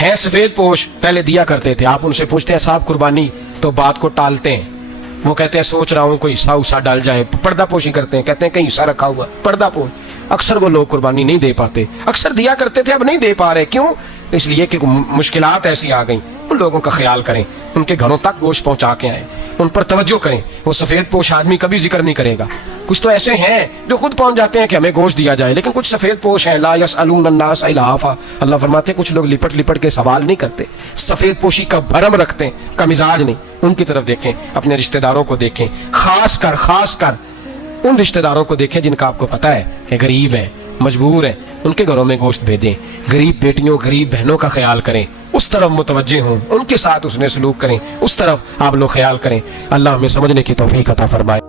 ہیں، سفید پوش پہلے دیا کرتے تھے۔ آپ ان سے پوچھتے ہیں صاحب قربانی، تو بات کو ٹالتے ہیں، وہ کہتے ہیں سوچ رہا ہوں کوئی حصہ ڈال جائے، پردہ پوشی کرتے ہیں، کہتے ہیں کہیں حصہ رکھا ہوا پردہ پوش۔ اکثر وہ لوگ قربانی نہیں دے پاتے، اکثر دیا کرتے تھے اب نہیں دے پا رہے، کیوں؟ اس لیے کہ مشکلات ایسی آ گئیں۔ ان لوگوں کا خیال کریں، ان کے گھروں تک گوشت پہنچا کے آئیں، ان پر توجہ کریں۔ وہ سفید پوش آدمی کبھی ذکر نہیں کرے گا، کچھ تو ایسے ہیں جو خود پہنچ جاتے ہیں کہ ہمیں گوشت دیا جائے، لیکن کچھ سفید پوش ہیں لا یسألون الناس الہافا، اللہ فرماتے ہیں کچھ لوگ لپٹ لپٹ کے سوال نہیں کرتے، سفید پوشی کا بھرم رکھتے ہیں، کا مزاج نہیں۔ ان کی طرف دیکھیں، اپنے رشتہ داروں کو دیکھیں، خاص کر ان رشتہ داروں کو دیکھیں جن کا آپ کو پتہ ہے کہ غریب ہیں، مجبور ہیں، ان کے گھروں میں گوشت بھیجیں۔ غریب بیٹیوں، غریب بہنوں کا خیال کریں، اس طرف متوجہ ہوں، ان کے ساتھ اس نے سلوک کریں، اس طرف آپ لوگ خیال کریں۔ اللہ ہمیں سمجھنے کی توفیق عطا فرمائے۔